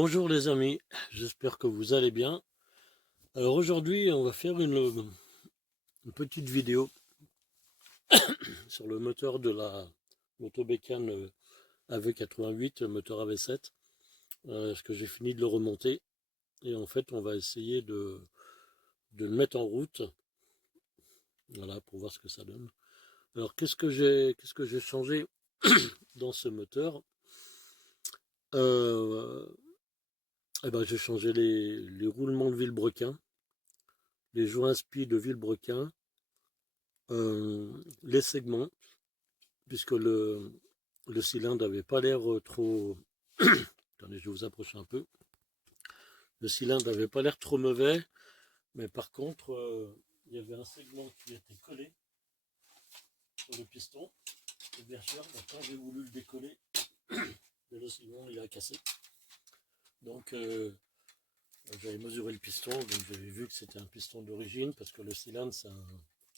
Bonjour les amis, j'espère que vous allez bien. Alors aujourd'hui on va faire une petite vidéo sur le moteur de la moto Bécane AV88, moteur AV7, parce que j'ai fini de le remonter et en fait on va essayer de le mettre en route, voilà, pour voir ce que ça donne. Alors qu'est-ce que j'ai changé dans ce moteur? J'ai changé les roulements de vilebrequin, les joints spi de vilebrequin, les segments, puisque le cylindre n'avait pas l'air trop... Attendez, je vais vous approcher un peu. Le cylindre n'avait pas l'air trop mauvais, mais par contre, il y avait un segment qui était collé sur le piston. Et bien sûr, quand j'ai voulu le décoller, le segment il a cassé. Donc j'avais mesuré le piston, donc j'avais vu que c'était un piston d'origine, parce que le cylindre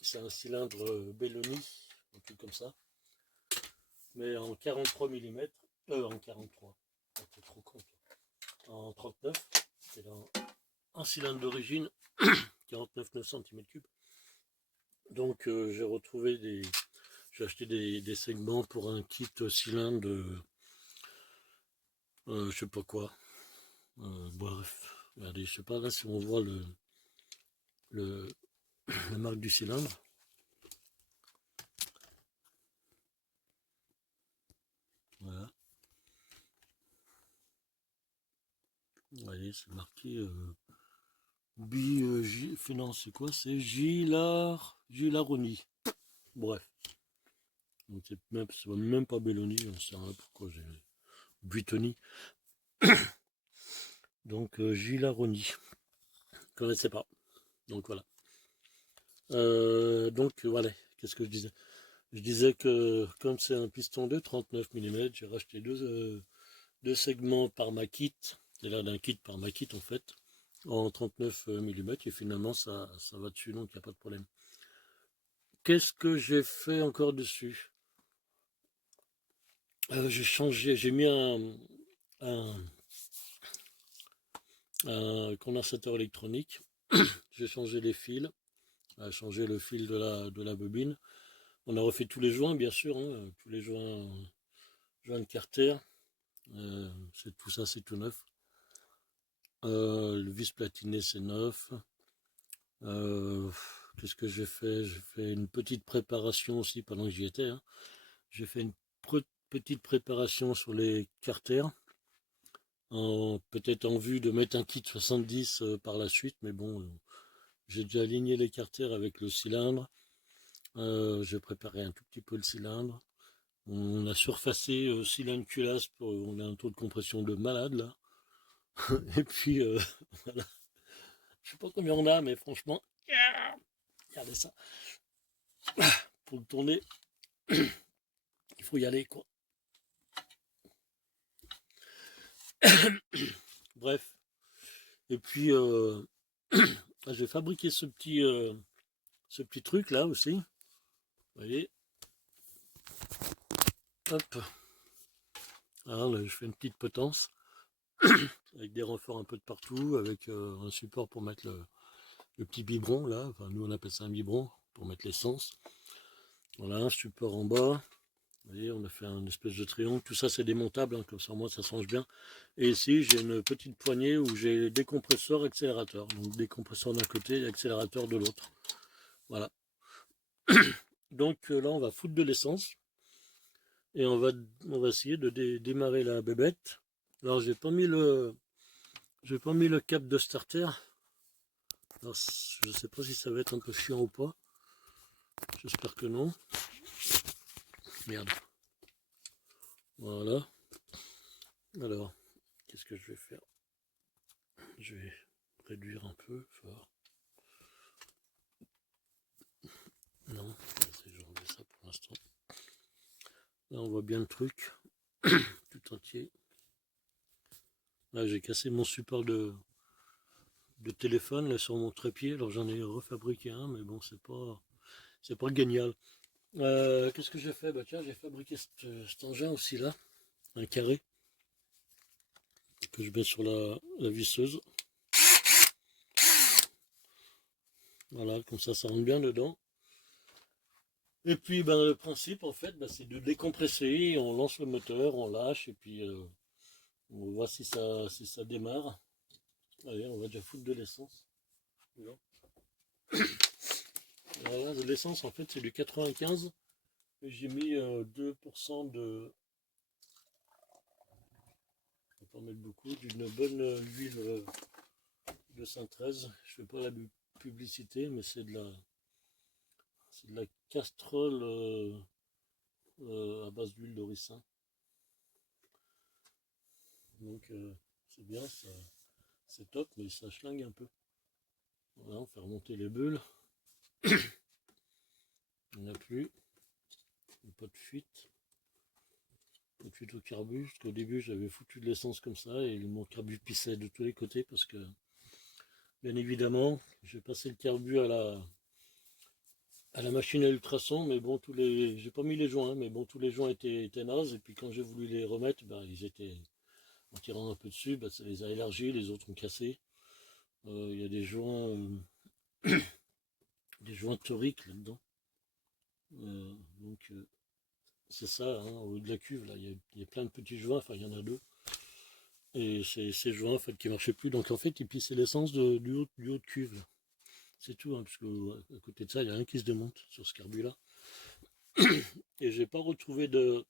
c'est un cylindre Belloni, un truc comme ça, mais en 43 mm, en 43, c'est trop con, en 39, c'est un cylindre d'origine, 49,9 cm3. Donc j'ai acheté des segments pour un kit cylindre de, je sais pas quoi, bref, regardez, je sais pas là si on voit le la marque du cylindre. Voilà. Vous voyez, c'est marqué non, c'est quoi? C'est Gilaroni. Bref. Donc c'est même pas Belloni, on ne sait rien pourquoi j'ai Buitoni. Donc Gilaroni. Je ne connaissais pas. Donc voilà. Donc voilà, qu'est-ce que je disais? Je disais que comme c'est un piston de 39 mm, j'ai racheté deux segments par Makit. C'est là d'un kit par Makit en fait, en 39 mm, et finalement ça va dessus, donc il n'y a pas de problème. Qu'est-ce que j'ai fait encore dessus? J'ai mis un, un condensateur électronique. J'ai changé les fils, changé le fil de la bobine. On a refait tous les joints, bien sûr, hein, tous les joints de carter. Tout ça, c'est tout neuf. Le vis platiné, c'est neuf. Qu'est-ce que j'ai fait? J'ai fait une petite préparation aussi pendant que j'y étais, hein. J'ai fait une petite préparation sur les carters, peut-être en vue de mettre un kit 70 par la suite, mais bon, j'ai déjà aligné les carters avec le cylindre. J'ai préparé un tout petit peu le cylindre. On a surfacé cylindre culasse, on a un taux de compression de malade là. Et puis voilà. Je sais pas combien on a, mais franchement, regardez ça. Pour le tourner, il faut y aller quoi. Bref. Et puis j'ai fabriqué ce petit truc là aussi. Vous voyez. Hop. Alors, là, je fais une petite potence avec des renforts un peu de partout, avec un support pour mettre le petit biberon là. Enfin, nous on appelle ça un biberon pour mettre l'essence. Voilà, un support en bas. Vous voyez, on a fait un espèce de triangle. Tout ça c'est démontable, hein, comme ça moi ça change bien. Et ici j'ai une petite poignée où j'ai décompresseur, accélérateur. Donc décompresseur d'un côté et accélérateur de l'autre. Voilà. Donc là on va foutre de l'essence. Et on va essayer de démarrer la bébête. Alors j'ai pas mis le cap de starter. Alors, je sais pas si ça va être un peu chiant ou pas. J'espère que non. Merde. Voilà. Alors, qu'est-ce que je vais faire? Je vais réduire un peu fort. Non, je vais enlever ça pour l'instant. Là on voit bien le truc tout entier. Là j'ai cassé mon support de téléphone là sur mon trépied. Alors j'en ai refabriqué un, mais bon c'est pas génial. Qu'est-ce que j'ai fait? Bah tiens, j'ai fabriqué cet engin aussi là, un carré. que je mets sur la visseuse. Voilà, comme ça rentre bien dedans. Et puis ben, le principe en fait, ben, c'est de décompresser, on lance le moteur, on lâche et puis on voit si ça démarre. Allez, on va déjà foutre de l'essence. Voilà, de l'essence en fait c'est du 95. Et j'ai mis 2% de... Je vais pas mettre beaucoup, d'une bonne huile de 113. Je fais pas la publicité, mais c'est de la castrole à base d'huile de ricin. Donc c'est bien, c'est top, mais ça schlingue un peu. Voilà, on fait remonter les bulles. Il n'y en a plus. Il n'y a pas de fuite. Pas de fuite au carbu. Parce qu'au début j'avais foutu de l'essence comme ça et mon carbu pissait de tous les côtés parce que bien évidemment j'ai passé le carbu à la machine à ultrasons, mais bon, j'ai pas mis les joints, mais bon, tous les joints étaient nazes, et puis quand j'ai voulu les remettre, ben, ils étaient, en tirant un peu dessus, ben, ça les a élargis, les autres ont cassé. Il y a des joints toriques là-dedans. Donc, c'est ça, hein, au haut de la cuve, là, il y a plein de petits joints, enfin, il y en a deux. Et c'est ces joints, en fait, qui marchaient plus, donc en fait, ils pissaient l'essence du haut de cuve, là. C'est tout, hein, parce qu'à côté de ça, il n'y a rien qui se démonte sur ce carbu-là. Et j'ai pas retrouvé de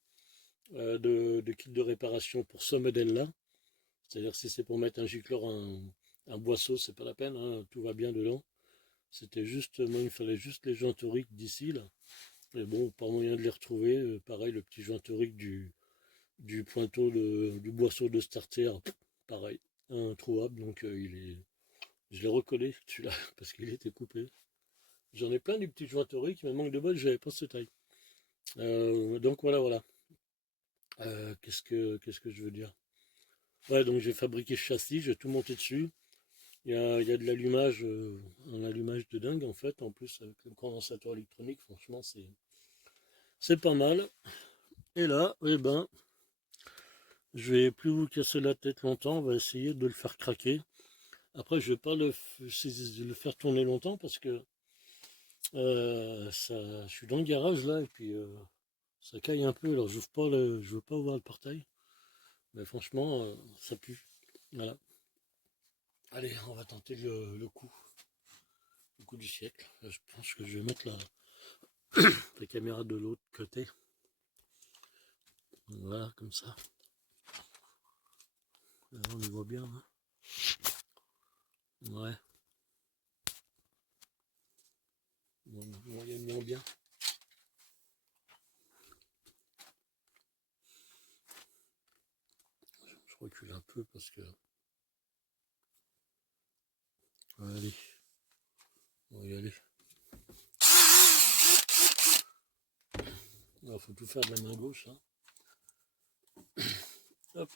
kit de réparation pour ce modèle-là. C'est-à-dire si c'est pour mettre un gicleur, un boisseau, c'est pas la peine, hein, tout va bien dedans. C'était juste, moi il fallait juste les joints toriques d'ici là. Et bon, pas moyen de les retrouver. Pareil, le petit joint torique du pointeau du boisseau de starter, pareil, introuvable, donc je l'ai recollé celui-là parce qu'il était coupé. J'en ai plein des petits joints toriques, mais manque de bol, j'avais pas cette taille. Donc voilà. Qu'est-ce que je veux dire? Ouais, donc j'ai fabriqué ce châssis, j'ai tout monté dessus. Il y a de l'allumage, un allumage de dingue en fait, en plus avec le condensateur électronique, franchement c'est pas mal. Et là, eh ben, je vais plus vous casser la tête longtemps, on va essayer de le faire craquer. Après, je vais pas le faire tourner longtemps parce que je suis dans le garage là et puis ça caille un peu, alors je veux pas ouvrir le portail. Mais franchement, ça pue. Voilà. Allez, on va tenter le coup du siècle. Là, je pense que je vais mettre la caméra de l'autre côté. Voilà, comme ça. Là, on y voit bien. Hein. Ouais. Bon, on voit moins bien. Je recule un peu parce que... Allez. On va y aller. Il faut tout faire de la main gauche. Hein. Hop.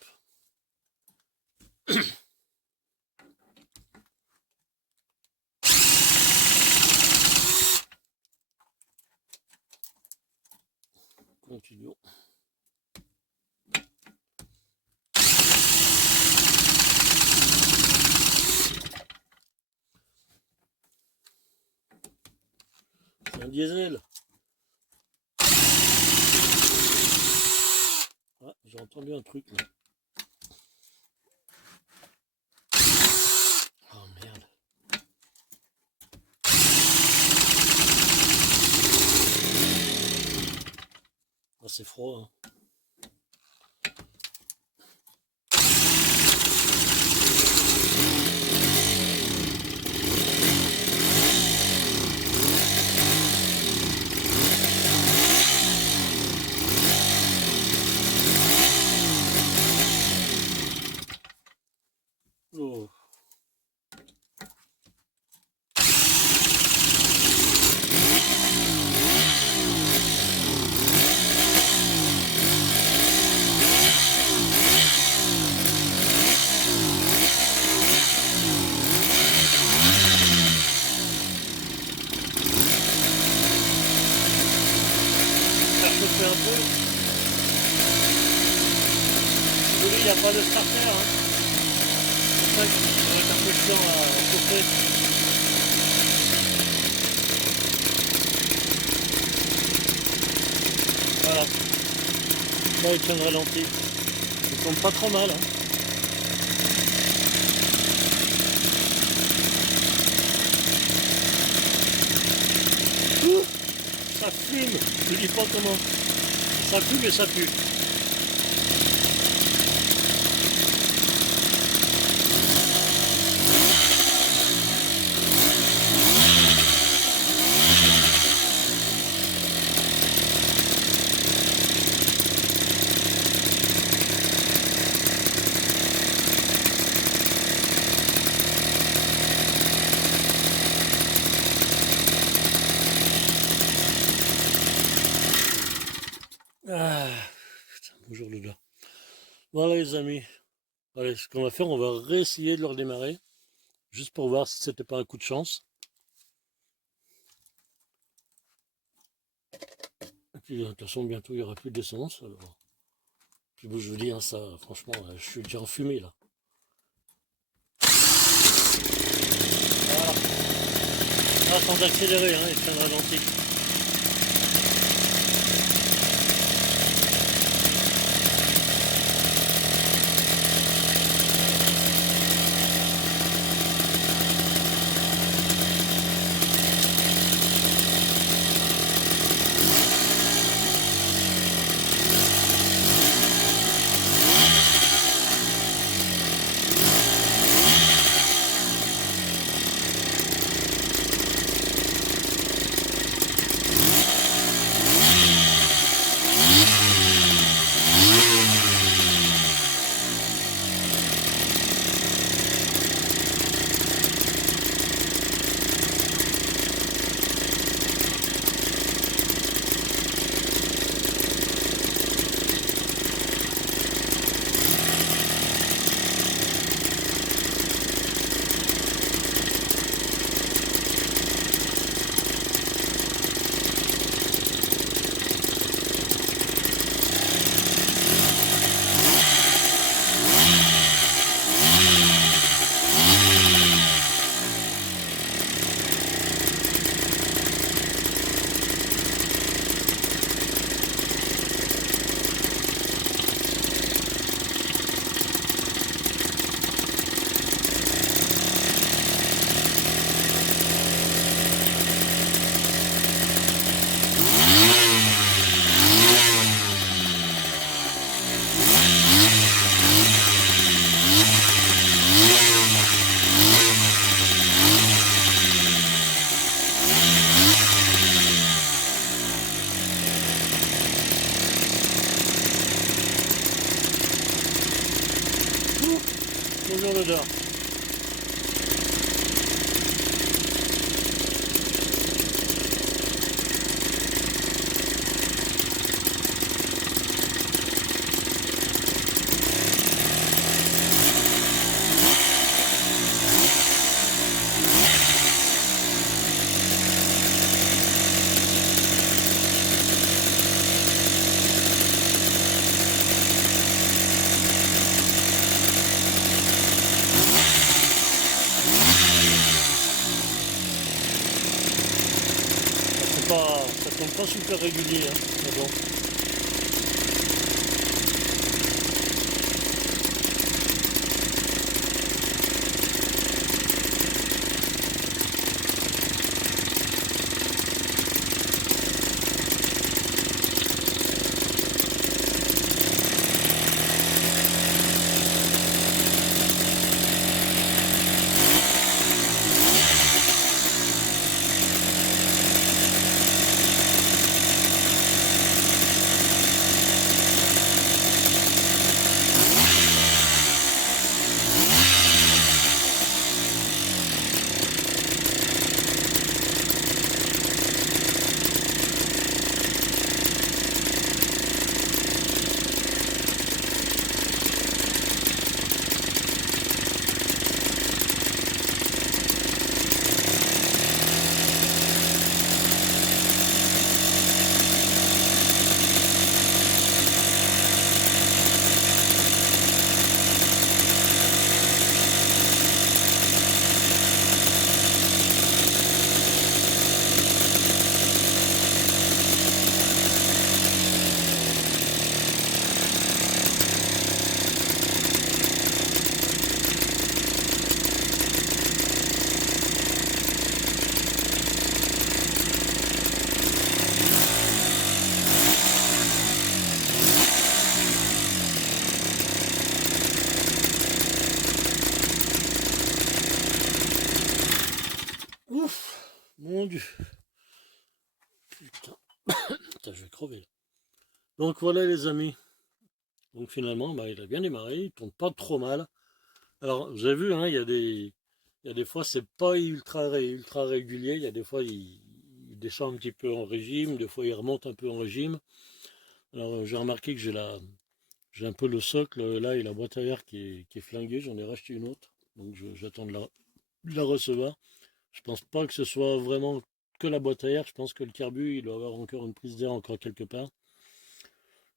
Continuons. C'est un diesel. Ah, j'ai entendu un truc là. Oh merde. Ah, c'est froid. Hein. Oh. Un peu. Il n'y a pas de starter. Hein. après, ça va être un peu chiant à chauffer. Voilà, là il tient le ralenti. Il tombe pas trop mal. Hein. Ouh, ça fume, je dis pas comment. Ça fume mais ça pue. Ah, putain, bonjour le gars. Voilà les amis. Allez, ce qu'on va faire, on va réessayer de le redémarrer. Juste pour voir si c'était pas un coup de chance. Et puis de toute façon bientôt il n'y aura plus d'essence. Alors. Puis bon, je vous dis, hein, ça, franchement, je suis déjà enfumé là. Voilà. Ah, sans accélérer, hein, il tient le ralenti. Bonjour le gars. Ça tombe pas super régulier, hein, mais bon. Ouf, mon Dieu. Putain, putain, je vais crever là. Donc voilà les amis. Donc finalement, bah, il a bien démarré, il tourne pas trop mal. Alors vous avez vu, hein, il y a des fois c'est pas ultra régulier, il y a des fois il descend un petit peu en régime, des fois il remonte un peu en régime. Alors j'ai remarqué que j'ai un peu le socle là et la boîte à air qui est flinguée, j'en ai racheté une autre, donc j'attends de la recevoir. Je pense pas que ce soit vraiment que la boîte à air, je pense que le carbu il doit avoir encore une prise d'air encore quelque part.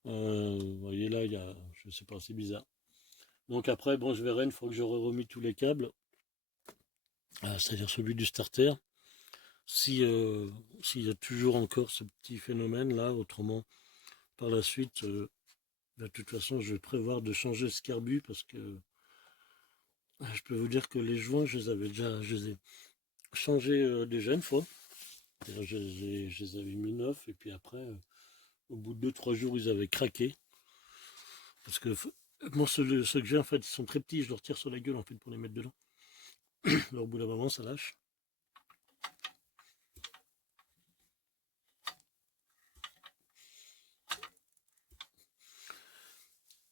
Vous voyez là, il y a, je sais pas, c'est bizarre. Donc après, bon, je verrai une fois que j'aurai remis tous les câbles, c'est-à-dire celui du starter, si s'il y a toujours encore ce petit phénomène là. Autrement, par la suite, de toute façon, je vais prévoir de changer ce carbu parce que je peux vous dire que les joints, je les ai changés déjà une fois. Je les avais mis neufs et puis après, au bout de 2 3 jours, ils avaient craqué parce que moi, ceux que j'ai en fait, ils sont très petits, je leur tire sur la gueule en fait pour les mettre dedans. Alors, au bout d'un moment, ça lâche.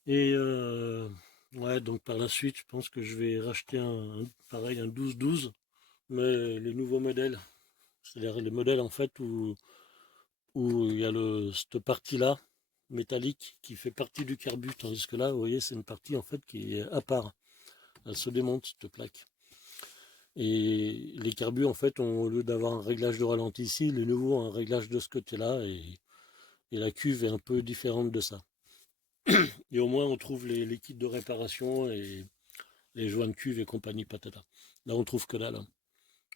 Et ouais, donc par la suite, je pense que je vais racheter pareil, un 12-12, mais les nouveaux modèles. C'est-à-dire les modèles en fait où il y a cette partie-là, métallique, qui fait partie du carbu, tandis que là, vous voyez, c'est une partie en fait qui est à part. Elle se démonte, cette plaque. Et les carbus, en fait, au lieu d'avoir un réglage de ralenti ici, les nouveaux ont un réglage de ce côté-là, et la cuve est un peu différente de ça. Et au moins, on trouve les kits de réparation et les joints de cuve et compagnie patata. Là, on trouve que là.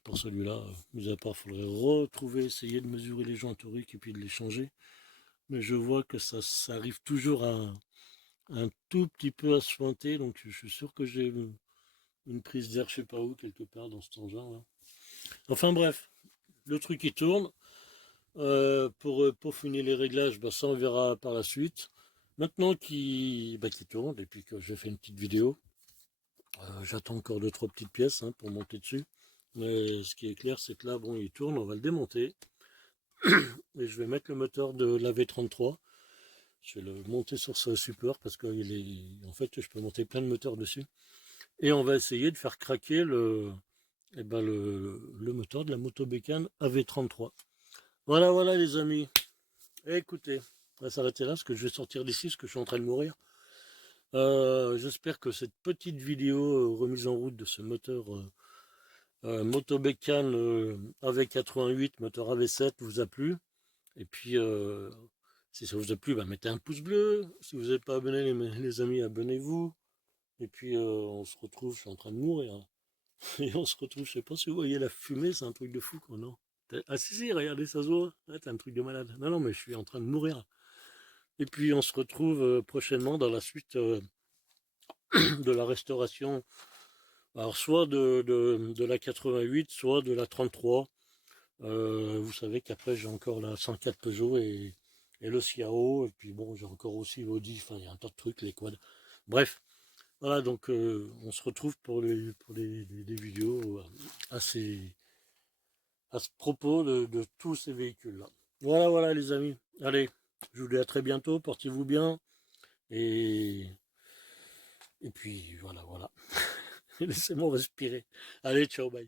Pour celui-là, mis à part, il faudrait retrouver, essayer de mesurer les joints toriques et puis de les changer. Mais je vois que ça arrive toujours à un tout petit peu à se pointer, donc je suis sûr que j'ai une prise d'air, je sais pas où, quelque part dans cet engin-là. Enfin bref, le truc il tourne. Pour peaufiner les réglages, bah, ça on verra par la suite. Maintenant qu'il tourne et puis que j'ai fait une petite vidéo, j'attends encore 2 3 petites pièces hein, pour monter dessus. Mais ce qui est clair, c'est que là, bon, il tourne, on va le démonter. Et je vais mettre le moteur de la V33. Je vais le monter sur ce support parce que en fait, je peux monter plein de moteurs dessus. Et on va essayer de faire craquer le moteur de la moto bécane AV33. Voilà, voilà les amis. Écoutez, on va s'arrêter là parce que je vais sortir d'ici parce que je suis en train de mourir. J'espère que cette petite vidéo remise en route de ce moteur moto bécane AV88, moteur AV7 vous a plu. Et puis, si ça vous a plu, bah, mettez un pouce bleu. Si vous n'êtes pas abonné, les amis, abonnez-vous. Et puis, on se retrouve, je suis en train de mourir. Et on se retrouve, je sais pas si vous voyez la fumée, c'est un truc de fou, quoi, non? Ah si, regardez, ça se voit. Ouais, t'as un truc de malade. Non, non, mais je suis en train de mourir. Et puis, on se retrouve prochainement dans la suite de la restauration. Alors, soit de la 88, soit de la 33. Vous savez qu'après, j'ai encore la 104 Peugeot et le Ciao. Et puis, bon, j'ai encore aussi l'Audi. Enfin, il y a un tas de trucs, les quads. Bref, voilà, donc on se retrouve pour des vidéos à ce propos de tous ces véhicules-là. Voilà, voilà, les amis. Allez, je vous dis à très bientôt. Portez-vous bien. Et, et puis, voilà, voilà. Laissez-moi respirer. Allez, ciao, bye.